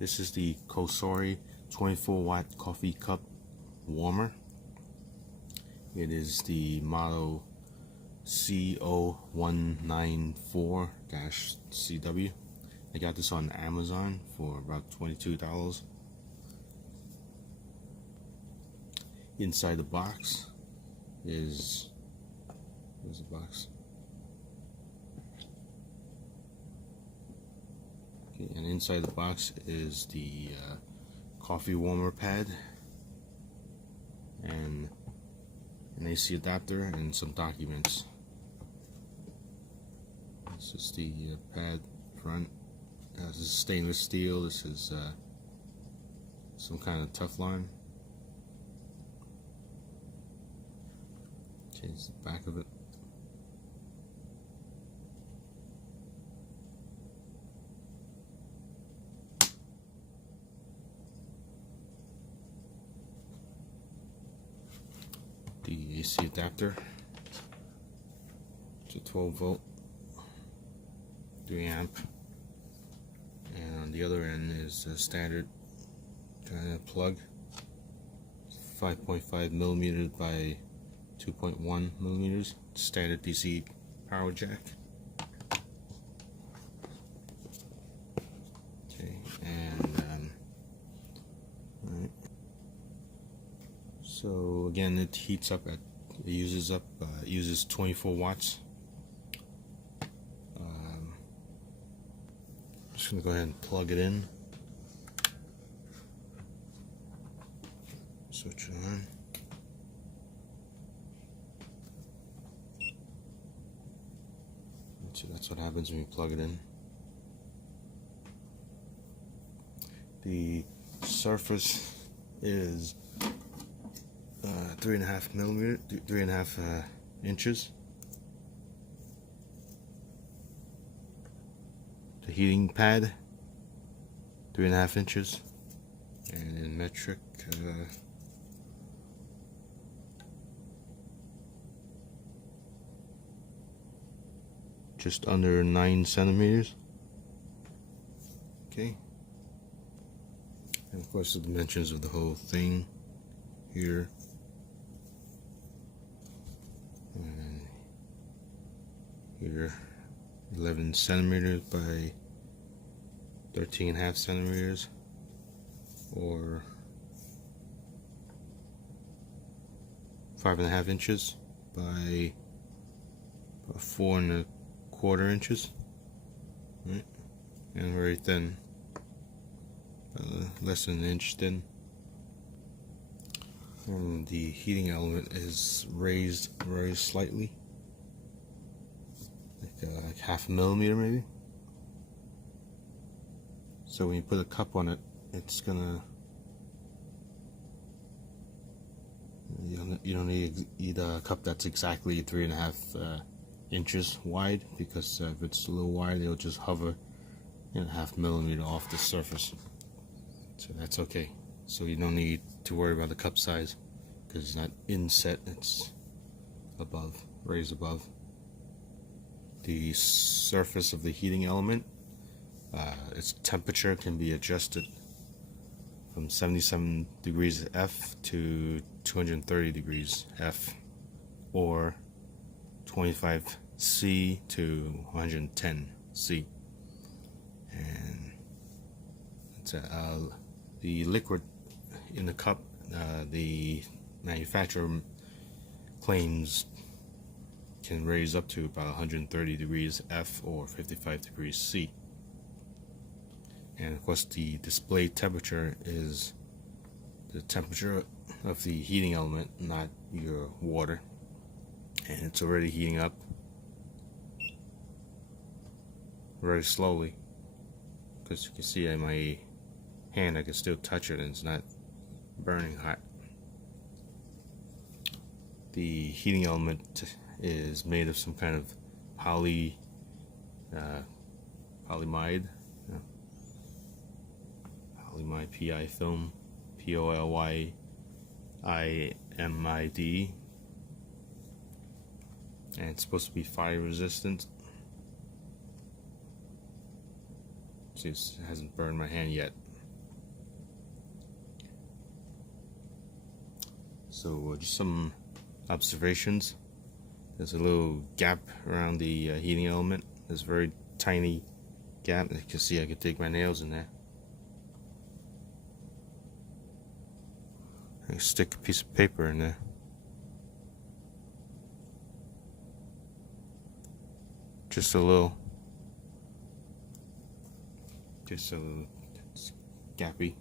This is the Cosori 24-watt coffee cup warmer. It is the model CO194-CW. I got this on Amazon for about $22. Inside the box is, where's the box? Okay, and inside the box is the coffee warmer pad and an AC adapter and some documents. This is the pad front. This is stainless steel. This is some kind of Teflon. Okay, it's the back of it. The AC adapter to 12 volt, 3 amp, and on the other end is a standard kind of plug, 5.5 millimeters by 2.1 millimeters, standard DC power jack. Okay, and alright. So again, it heats up it uses 24 watts. Just gonna go ahead and plug it in. Switch it on. So that's what happens when you plug it in. The surface is 3.5 millimeter, 3.5 inches. The heating pad, 3.5 inches, and in metric, just under 9 centimeters. Okay, and of course the dimensions of the whole thing here. And here, 11 centimeters by 13.5 centimeters, or 5.5 inches by 4.25 inches, right? And very thin, less than an inch thin. And the heating element is raised very slightly, like half a millimeter maybe. So when you put a cup on it, it's gonna, you don't need a cup that's exactly 3.5 inches wide, because if it's a little wide, it'll just hover half millimeter off the surface. So that's okay. So you don't need to worry about the cup size, because it's not inset, it's above, raised above. The surface of the heating element, its temperature can be adjusted from 77 degrees F to 230 degrees F, or 25 C to 110 C. And it's the liquid in the cup, the manufacturer claims can raise up to about 130 degrees F or 55 degrees C. And of course the display temperature is the temperature of the heating element, not your water. And it's already heating up very slowly, because you can see in my hand I can still touch it and it's not burning hot. The heating element is made of some kind of polyimide, polyimide PI film, POLYIMID, and it's supposed to be fire resistant. See, it hasn't burned my hand yet. So just some observations. There's a little gap around the heating element. There's a very tiny gap. As you can see, I can dig my nails in there. I can stick a piece of paper in there. Just a little it's gappy.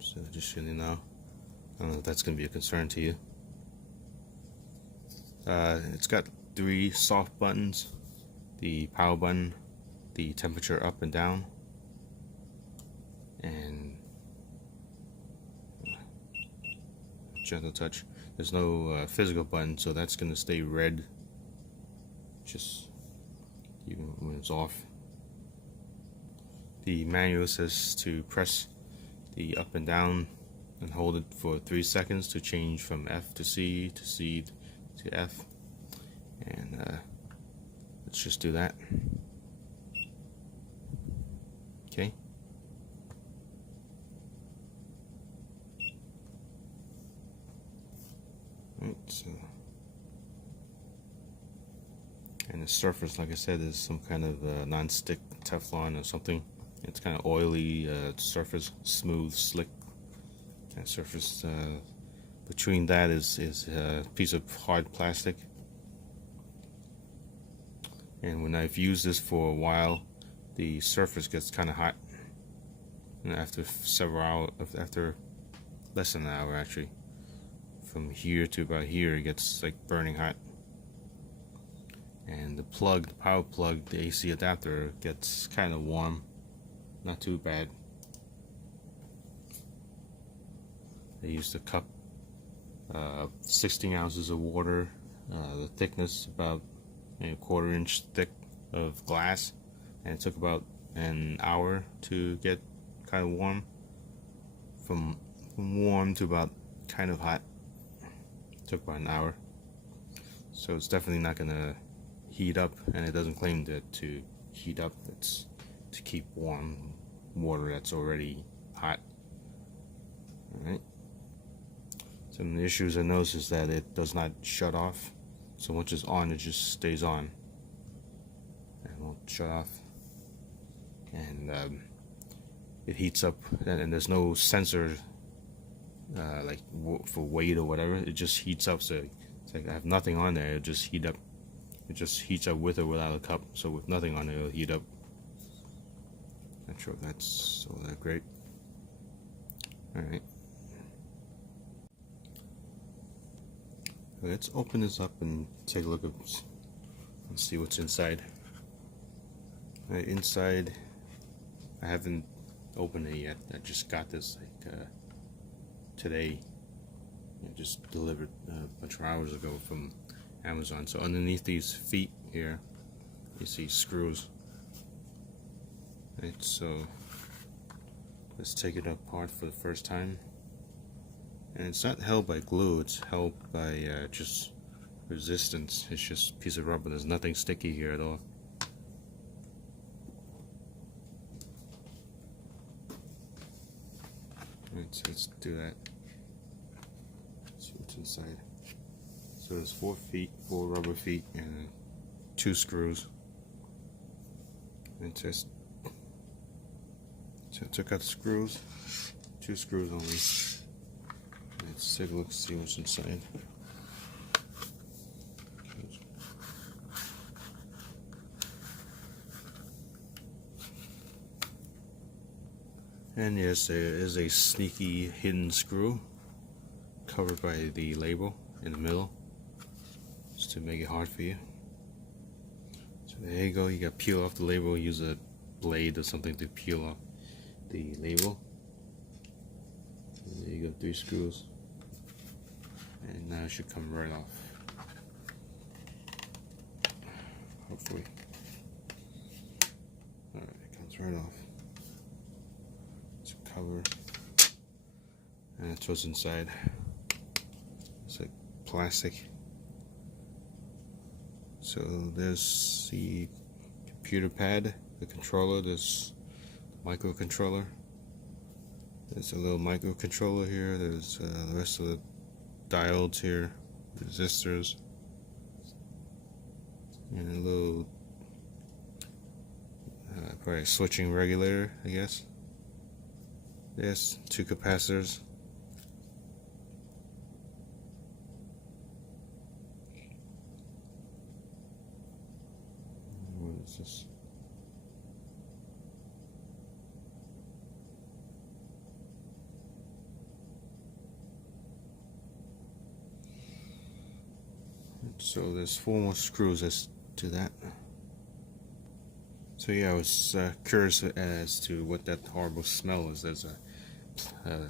So just so you know, I don't know if that's going to be a concern to you. It's got 3 soft buttons: the power button, the temperature up and down, and gentle touch. There's no physical button, so that's going to stay red just even when it's off. The manual says to press the up and down and hold it for 3 seconds to change from F to C to C to F, and let's just do that. Okay. Right, so, and the surface, like I said, is some kind of non-stick Teflon or something. It's kind of oily surface, smooth, slick kind of surface. Between that is a piece of hard plastic. And when I've used this for a while, the surface gets kind of hot. And after several hours, after less than an hour actually, from here to about here, it gets like burning hot. And the plug, the power plug, the AC adapter gets kind of warm. Not too bad. I used a cup, 16 ounces of water, the thickness about a 1/4 inch thick of glass, and it took about an hour to get kind of warm. From warm to about kind of hot, it took about an hour. So it's definitely not gonna heat up, and it doesn't claim that to heat up. It's to keep warm water that's already hot. Alright. Some of the issues I noticed is that it does not shut off. So once it's on, it just stays on and won't shut off. And it heats up, and there's no sensor like for weight or whatever. It just heats up. So it's like I have nothing on there. It'll just heat up. It just heats up with or without a cup. So with nothing on it, it'll heat up. Not sure if that's all that great. Alright. Let's open this up and take a look at and see what's inside. Right, inside, I haven't opened it yet. I just got this like today. It just delivered a bunch of hours ago from Amazon. So underneath these feet here, you see screws. Right, so let's take it apart for the first time. And it's not held by glue, it's held by just resistance. It's just a piece of rubber. There's nothing sticky here at all. Right, so let's do that. See what's inside. So there's 4 feet, 4 rubber feet, and 2 screws. And just so I took out the screws, 2 screws only. Let's take a look, see what's inside. And yes, there is a sneaky hidden screw covered by the label in the middle, just to make it hard for you. So there you go. You got to peel off the label. Use a blade or something to peel off the label. And there you go, 3 screws. And now it should come right off. Hopefully. Alright, it comes right off. It's a cover. And that's what's inside. It's like plastic. So there's the computer pad, the controller, there's the microcontroller. There's a little microcontroller here. There's the rest of the diodes here, resistors, and a little probably a switching regulator, I guess. Yes, 2 capacitors. What is this? So there's 4 more screws as to that. So yeah, I was curious as to what that horrible smell is. There's a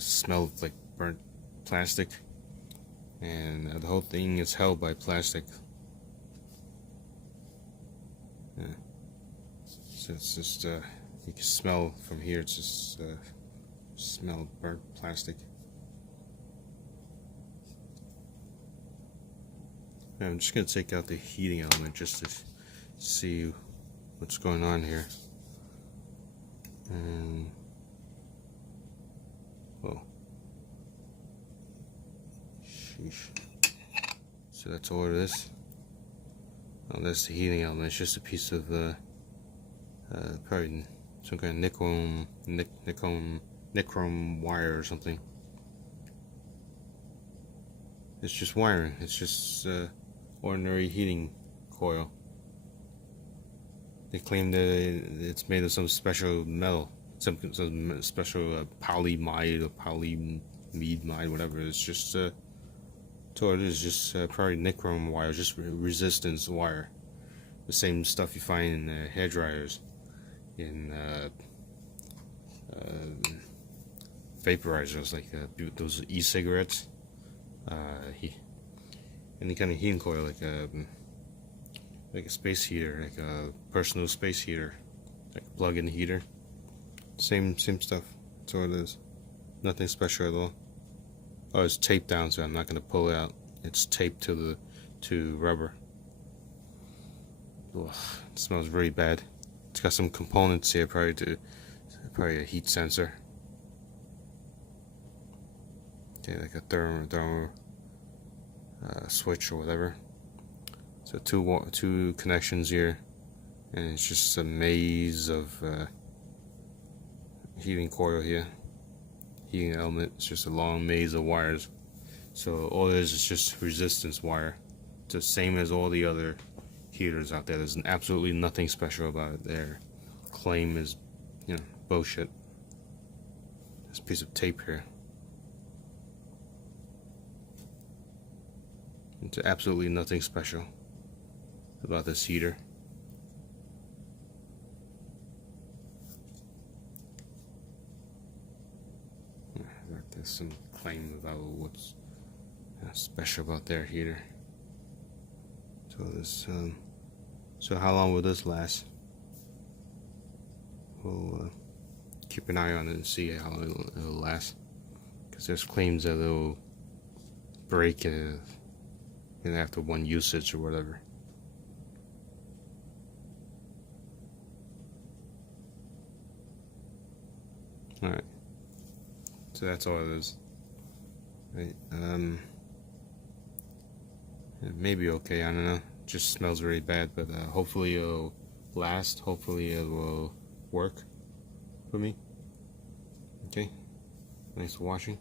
smell of like burnt plastic, and the whole thing is held by plastic. Yeah. So it's just you can smell from here. It's just smell of burnt plastic. Now I'm just gonna take out the heating element just to see what's going on here. And oh, sheesh. So that's all it is. Oh, that's the heating element. It's just a piece of probably some kind of nichrome wire or something. It's just wiring. It's just ordinary heating coil. They claim that it's made of some special metal, some special polyimide or polyimide, whatever. It's just so it is just probably nichrome wire, just resistance wire. The same stuff you find in hair dryers, in vaporizers, like those e-cigarettes. Any kind of heating coil, like a space heater, like a personal space heater, like a plug-in heater. Same stuff. That's all it is. Nothing special at all. Oh, it's taped down, so I'm not going to pull it out. It's taped to rubber. Ugh, it smells very bad. It's got some components here, probably a heat sensor. Okay, like a thermo switch or whatever. So two connections here, and it's just a maze of heating coil here, heating element. It's just a long maze of wires. So all it is just resistance wire. It's the same as all the other heaters out there. There's absolutely nothing special about it. Their claim is, bullshit. This piece of tape here. It's absolutely nothing special about this heater. There's some claim about what's special about their heater. So this, so how long will this last? We'll keep an eye on it and see how long it'll last. Because there's claims that it'll break after one usage or whatever. Alright, so that's all it is. Right, it may be okay, I don't know. It just smells very bad, but hopefully it'll last. Hopefully it will work for me. Okay, thanks for watching.